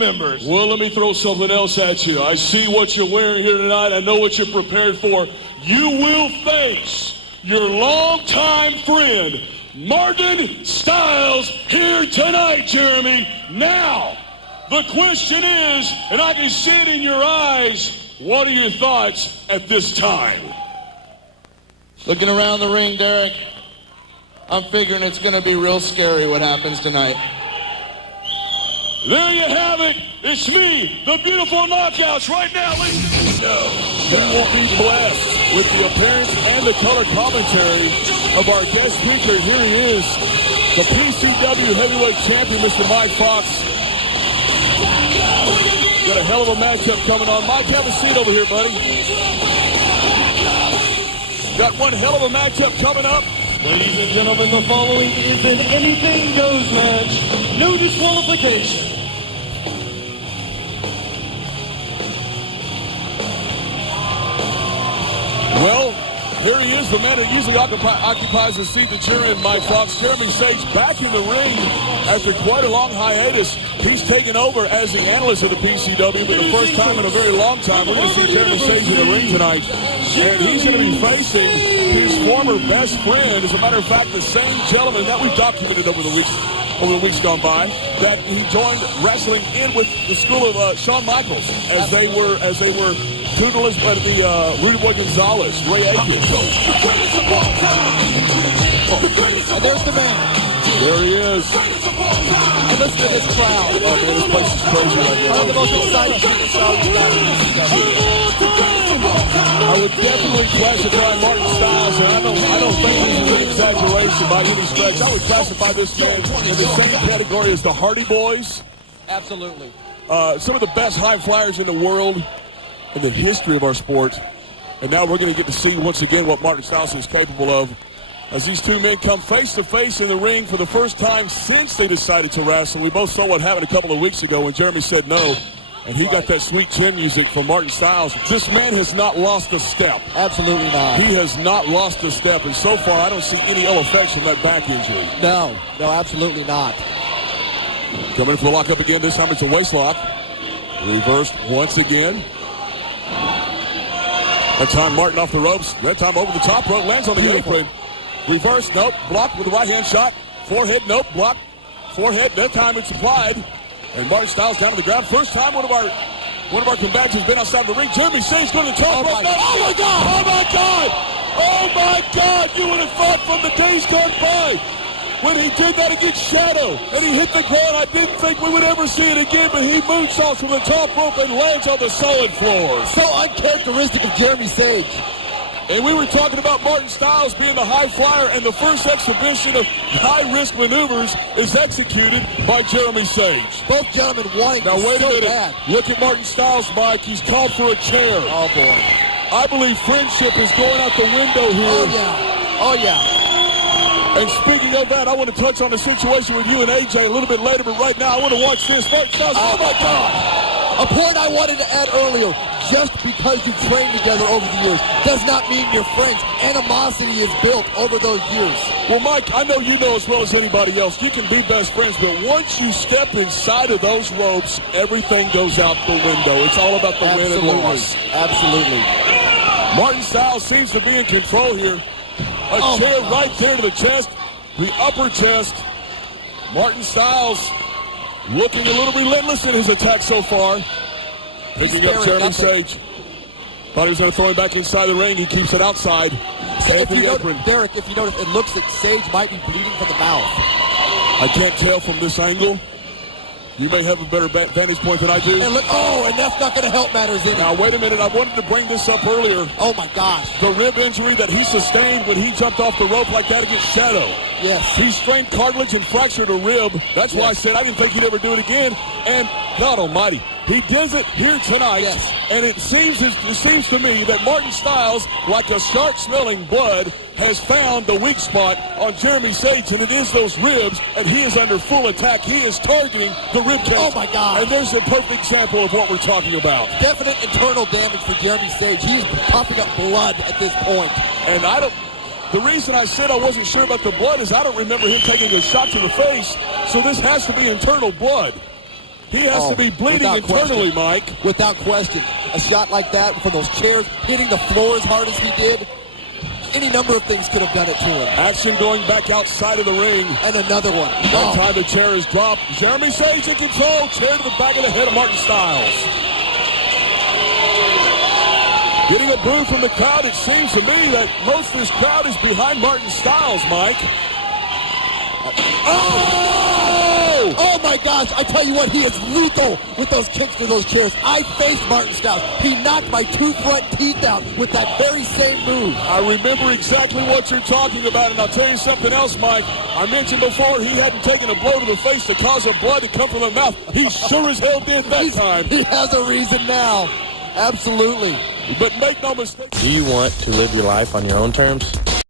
members. Well, let me throw something else at you. I see what you're wearing here tonight. I know what you're prepared for. You will face your longtime friend, Martin Styles, here tonight, Jeromy. Now, the question is, and I can see it in your eyes, what are your thoughts at this time? Looking around the ring, Derek, I'm figuring it's going to be real scary what happens tonight. There you have it. It's me, the beautiful Knockouts, right now. You will be blessed with the appearance and the color commentary of our guest speaker. Here he is, the PCW Heavyweight Champion, Mr. Mike Fox. Got a hell of a matchup coming on. Mike, have a seat over here, buddy. Got one hell of a matchup coming up. Ladies and gentlemen, the following is an anything goes match. No disqualification. Well, here he is, the man that usually occupies the seat that you're in, Mike Fox. Jeromy Sage back in the ring after quite a long hiatus. He's taken over as the analyst of the PCW for the first time in a very long time. We're going to see Jeromy Sage in the ring tonight. And he's going to be facing his former best friend. As a matter of fact, the same gentleman that we've documented over the weeks gone by, that he joined wrestling in with the school of Shawn Michaels as they were tutelage by the Rudy Boy Gonzalez, Ray Akins. And there's the man. There he is. And listen to this crowd. Oh, man, this place is crazy right here. One of the most exciting I would definitely classify Martin Styles, and I don't think this is an exaggeration by any stretch. I would classify this man in the same category as the Hardy Boys. Absolutely. Some of the best high flyers in the world, in the history of our sport. And now we're going to get to see once again what Martin Styles is capable of as these two men come face to face in the ring for the first time since they decided to wrestle. We both saw what happened a couple of weeks ago when Jeromy said no, and he got that sweet chin music from Martin Styles. This man has not lost a step. Absolutely not. He has not lost a step, and so far I don't see any ill effects from that back injury. No, absolutely not. Coming in for the lockup again. This time it's a waist lock. Reversed once again. That time Martin off the ropes. That time over the top rope. Lands on the apron. Reverse, nope. Blocked with a right-hand shot. Forehead, nope. Blocked. Forehead. That time it's applied. And Martin Styles down to the ground. First time one of our combatants has been outside the ring. Jeromy Sage going to the top rope. Oh, my God. Oh, my God. Oh, my God. You would have thought from the days gone by when he did that against Shadow and he hit the ground. I didn't think we would ever see it again, but he moonsaults from the top rope and lands on the solid floor. So uncharacteristic of Jeromy Sage. And we were talking about Martin Styles being the high flyer, and the first exhibition of high-risk maneuvers is executed by Jeromy Sage. Both gentlemen wanting now, wait a minute. Bad. Look at Martin Styles, Mike. He's called for a chair. Oh, boy. I believe friendship is going out the window here. Oh, yeah. And speaking of that, I want to touch on the situation with you and AJ a little bit later, but right now I want to watch this. Martin Styles, oh my God! A point I wanted to add earlier, just because you've trained together over the years does not mean you're friends. Animosity is built over those years. Well, Mike, I know you know as well as anybody else, you can be best friends, but once you step inside of those ropes, everything goes out the window. It's all about the win and loss. Absolutely. Martin Styles seems to be in control here. A chair right there to the chest, the upper chest. Martin Styles looking a little relentless in his attack so far. Picking up Jeromy Sage. Thought he was going to throw him back inside the ring. He keeps it outside. So if you notice, Derek, if you notice, it looks like Sage might be bleeding from the mouth. I can't tell from this angle. You may have a better vantage point than I do. And look, and that's not going to help matters any. Now, wait a minute. I wanted to bring this up earlier. Oh, my gosh. The rib injury that he sustained when he jumped off the rope like that against Shadow. Yes. He strained cartilage and fractured a rib. That's why I said I didn't think he'd ever do it again. And God almighty, he does it here tonight. Yes. And it seems to me that Martin Styles, like a shark-smelling blood, has found the weak spot on Jeromy Sage, and it is those ribs, and he is under full attack. He is targeting the rib cage. Oh, my God. And there's a perfect example of what we're talking about. Definite internal damage for Jeromy Sage. He's pumping up blood at this point. And the reason I said I wasn't sure about the blood is I don't remember him taking a shot to the face, so this has to be internal blood. He has to be bleeding internally, Mike. Without question. A shot like that from those chairs, hitting the floor as hard as he did, any number of things could have done it to him. Action going back outside of the ring. And another one. That time the chair is dropped. Jeromy Sage in control. Chair to the back of the head of Martin Styles. Getting a boo from the crowd. It seems to me that most of this crowd is behind Martin Styles, Mike. Oh my gosh, I tell you what, he is lethal with those kicks to those chairs. I faced Martin Styles. He knocked my 2 front teeth out with that very same move. I remember exactly what you're talking about, and I'll tell you something else, Mike. I mentioned before he hadn't taken a blow to the face to cause the blood to come from the mouth. He sure as hell did that time. He has a reason now. Absolutely. But make no mistake. Do you want to live your life on your own terms?